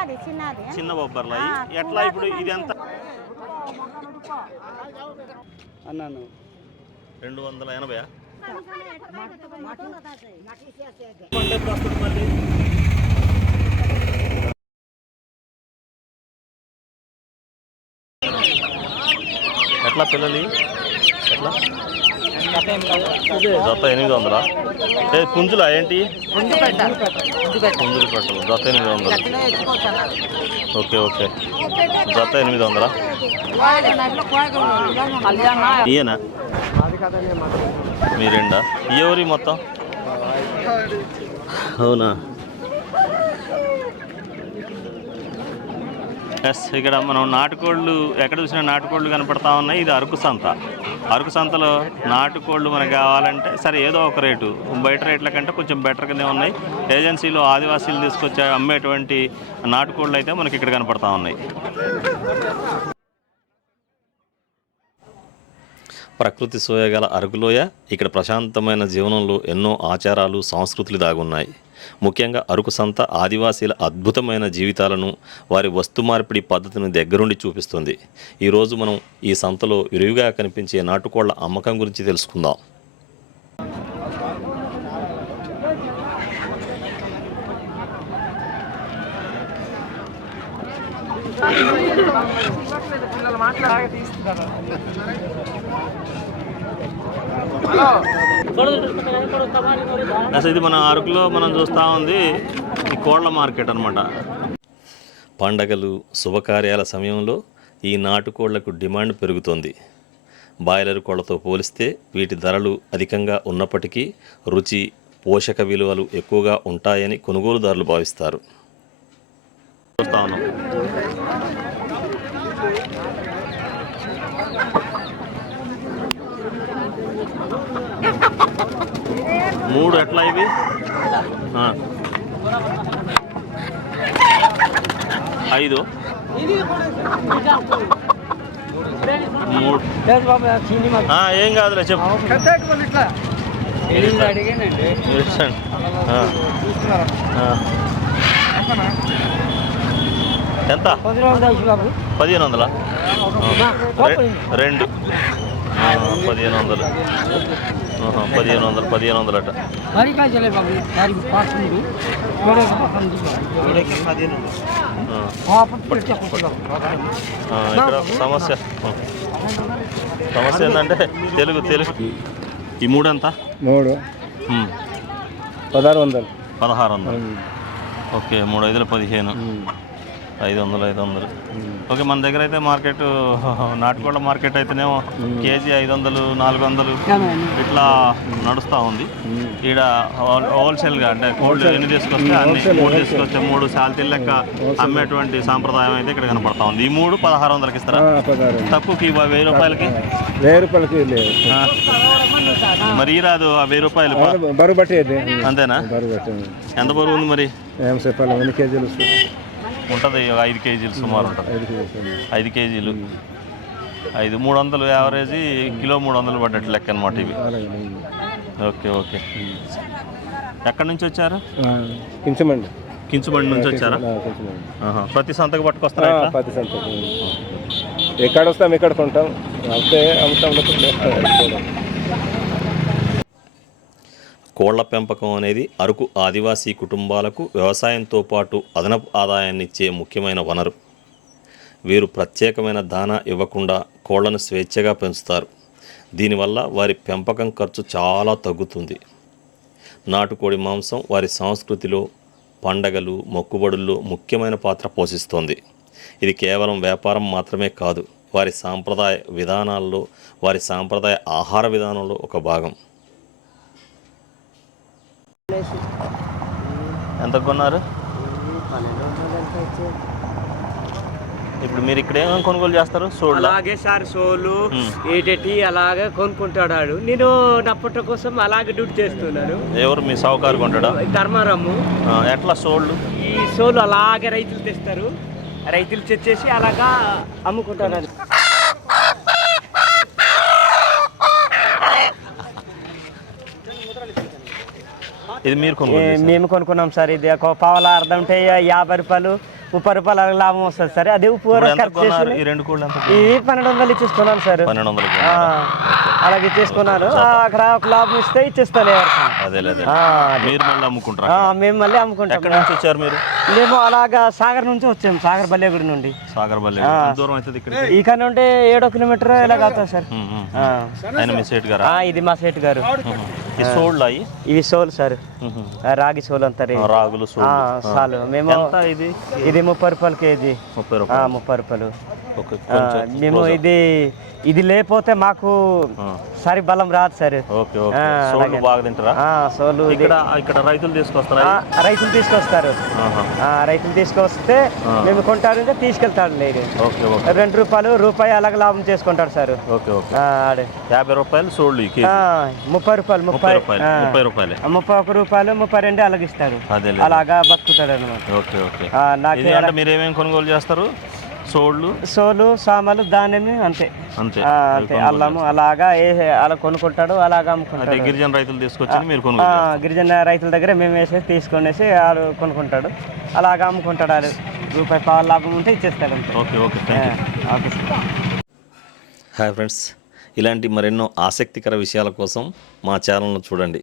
చిన్నది చిన్నది చిన్న బొబ్బర్లు ఎట్లా ఇప్పుడు ఇది ఎంత? అన్నాను. రెండు వందల ఎనభై ఎట్లా పిల్లలు? ఎట్లా? జత ఎనిమిది వందలా? ఏ పుంజులా ఏంటి? పుంజులు పెట్టలు జత ఎనిమిది వందలు? Okay okay. జత ఎనిమిది వందలా? ఈయన? మీరెండా ఎవరి మొత్తం? అవునా? ఎస్ ఇక్కడ మనం నాటుకోళ్ళు ఎక్కడ చూసినా నాటుకోళ్ళు కనపడతా ఉన్నాయి. ఇది అరకు సంత. అరకు సంతలో నాటుకోళ్ళు మనకు కావాలంటే సరే ఏదో ఒక రేటు. బయట రేట్ల కంటే కొంచెం బెటర్గానే ఉన్నాయి. ఏజెన్సీలో ఆదివాసీలు తీసుకొచ్చి అమ్మేటువంటి నాటుకోళ్ళు అయితే మనకి ఇక్కడ కనపడతా ఉన్నాయి. ప్రకృతి సోయగల అరకులోయ ఇక్కడ ప్రశాంతమైన జీవనంలో ఎన్నో ఆచారాలు సంస్కృతులు దాగున్నాయి. ముఖ్యంగా అరకు సంత ఆదివాసీల అద్భుతమైన జీవితాలను వారి వస్తు మార్పిడి పద్ధతిని దగ్గరుండి చూపిస్తుంది. ఈరోజు మనం ఈ సంతలో విరివిగా కనిపించే నాటుకోళ్ళ అమ్మకం గురించి తెలుసుకుందాం. అసలు ఇది మన అరకులో మనం చూస్తూ ఉంది. ఈ కోళ్ళ మార్కెట్ అనమాట పండగలు శుభకార్యాల సమయంలో ఈ నాటుకోళ్ళకు డిమాండ్ పెరుగుతోంది. బాయిలర్ కోళ్ళతో పోలిస్తే వీటి ధరలు అధికంగా ఉన్నప్పటికీ రుచి పోషక విలువలు ఎక్కువగా ఉంటాయని కొనుగోలుదారులు భావిస్తారు. మూడు ఎట్లా ఇవి. ఐదు. మూడు. ఏం కాదులే చెప్పు. ఎంత? పదిహేను వందలా? రెండు. పదిహేను వందలు. పదిహేను వందలు పదిహేను వందలు. అట మరి బాబు. ఇక్కడ సమస్య. సమస్య ఏంటంటే తెలుగు తెలుగు. ఈ మూడు. ఎంత మూడు పదహారు వందలు. పదహారు వందలు. ఓకే మూడు ఐదులు పదిహేను. ఐదు వందలు ఐదు వందలు. ఓకే మన దగ్గర అయితే మార్కెట్ నాటుకోళ్ళ మార్కెట్ అయితేనేమో కేజీ ఐదు వందలు నాలుగు వందలు ఇట్లా నడుస్తూ ఉంది. ఈడ హోల్- హోల్సేల్గా అంటే కోళ్ళు ఎన్ని తీసుకొస్తే అన్ని మూడు తీసుకొస్తే మూడు శాలతీలు లెక్క అమ్మేటువంటి సాంప్రదాయం అయితే ఇక్కడ కనపడతా ఉంది. ఈ మూడు పదహారు వందలకి ఇస్తారా? తక్కువకి వెయ్యి రూపాయలకి? వెయ్యి రూపాయలకి. మరి రాదు ఆ వెయ్యి రూపాయలు. బరువు- బట్టి అంతేనా? ఎంత బరువు ఉంది మరి? ఏం చెప్పాలి ఎన్ని కేజీలు ఉంటుంది ఐదు కేజీలు సుమారు ఉంటుంది. ఐదు కేజీలు. ఐదు మూడు వందలు యావరేజీ కిలో మూడు వందలు పడ్డట్టు లెక్క అనమాట ఇవి. Okay okay. ఎక్కడి నుంచి వచ్చారు? కించమండి. కించుబండి నుంచి వచ్చారా? కించమండి. ప్రతి సంతకు పట్టుకొస్తారా సంతకం. ఎక్కడ వస్తాం ఎక్కడ కొంటాం? అంతే అమ్ముతాం. కోళ్ళ పెంపకం అనేది అరకు ఆదివాసీ కుటుంబాలకు వ్యవసాయంతో పాటు అదనపు ఆదాయాన్ని ఇచ్చే ముఖ్యమైన వనరు. వీరు ప్రత్యేకమైన దానా ఇవ్వకుండా కోళ్ళను స్వేచ్ఛగా పెంచుతారు. దీనివల్ల వారి పెంపకం ఖర్చు చాలా తగ్గుతుంది. నాటుకోడి మాంసం వారి సంస్కృతిలో పండగలు మొక్కుబడుల్లో ముఖ్యమైన పాత్ర పోషిస్తోంది. ఇది కేవలం వ్యాపారం మాత్రమే కాదు వారి సాంప్రదాయ విధానాల్లో వారి సాంప్రదాయ ఆహార విధానంలో ఒక భాగం. ఎంత కొన్నారు? ఇప్పుడు మీరు ఇక్కడ ఏమేమి కొనుగోలు చేస్తారు? సోడ్లా అలాగే సార్ సోలు ఏటెట్టి అలాగే కొనుక్కుంటాడు ఆడు. నేను నా పుట్ట కోసం అలాగే డ్యూటీ చేస్తున్నాను. ఎవరు మీ సావుకారు కొంటాడా? ధర్మారమ్ము ఆ, ఎట్లా సోళ్ళు? ఈ సోలు అలాగే రైతులు తెస్తారు. రైతులు తెచ్చేసి అలాగా అమ్ముకుంటారు. ఇది మీరు? మేము కొనుక్కున్నాం సార్. ఇది ఒక పావుల అర్థం ఉంటే యాభై రూపాయలు ముప్పై రూపాయలు అలా లాభం వస్తుంది సార్. అదే ఉప్పు ఈ రెండు ఇవి పన్నెండు వందలు ఇచ్చేస్తున్నాను సార్. పన్నెండు వందలు అలాగే ఇచ్చేసుకున్నాను అక్కడ ఒక లాభం ఇస్తే ఇచ్చేస్తాను. మీరు మళ్ళీ అమ్ముకుంటారా మేము మళ్ళీ అమ్ముకుంటాం ఎక్కడి నుంచి వచ్చారు మీరు? మేము అలాగా సాగర్ నుంచి వచ్చాము సాగర్ బల్లేగుడి నుండి. దూరం అవుతుంది ఇక్కడ ఇక్కడ నుండి ఏడో కిలోమీటర్ ఇలాగ అవుతుంది సార్. ఆ. ఆయన మీ సేట్ గారా? ఇది మా సేటు గారు. సోళ్ళు ఇవి సోలు సార్. రాగి సోలు అంటారు. రాగులు సోళ్ళు. చాలు మేము ఇది? ఇది ముప్పై రూపాయలు కేజీ. ముప్పై రూపాయలు. ముప్పై రూపాయలు. మేము ఇది ఇది లేకపోతే మాకు సరి బలం రాదు సార్. Okay okay. ఆ, సోళ్ళు అలాగే. బాగా తింటారా? సోలు ఇది- ఇక్కడ ఇక్కడ రైతులు తీసుకొస్తారా? రైతులు తీసుకొస్తారు. రైతులు తీసుకొస్తే మేము కొంటాడు తీసుకెళ్తాడు లేదు రెండు రూపాయలు రూపాయి అలాగ లాభం చేసుకుంటాడు సార్. యాభై రూపాయలు సోళ్ళు ముప్పై రూపాయలు ముప్పై ముప్పై రూపాయలు ముప్పై రూపాయలే. ముప్పై ఒక రూపాయలు ముప్పై రెండు అలాగ ఇస్తాడు అలాగా బతుకుతాడు అనమాట ఓకే ఓకే. ఆ, నాకు మీరు ఏమేమి కొనుగోలు చేస్తారు? సోళ్ళు? సోలు సామాలు ధాన్యము అంతే. అంతే. అంతే. అల్లము అలాగా ఏ అలా కొనుక్కుంటాడు అలాగా అదే అమ్ముకుంటాడు గిరిజన రైతులు తీసుకొచ్చి మీరు గిరిజన రైతుల దగ్గర మేము వేసేసి తీసుకొనేసి వాడు కొనుక్కుంటాడు. అలాగా అమ్ముకుంటాడు వాడు రూపాయి పావు లాభం ఉంటే ఇచ్చేస్తాడు అంతే. Okay okay. థ్యాంక్ యూ ఆ, ఓకే సార్ హాయ్ ఫ్రెండ్స్ ఇలాంటి మరెన్నో ఆసక్తికర విషయాల కోసం మా ఛానల్ను చూడండి.